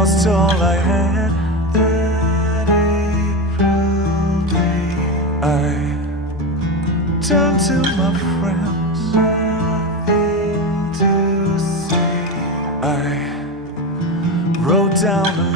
lost all I had. I turned to my friends. I wrote down the